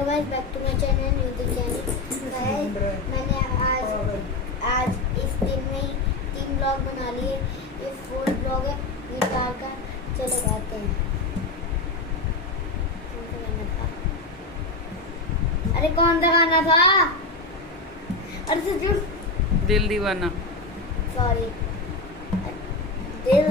Hello guys, back to my channel YouTube channel. मैंने आज इस दिन में ही 3 ब्लॉग बना लिए। ये 4th ब्लॉग है गिटार का। चलो गाते हैं। अरे कौन सा गाना था? अरे दिल दीवाना। सॉरी, दिल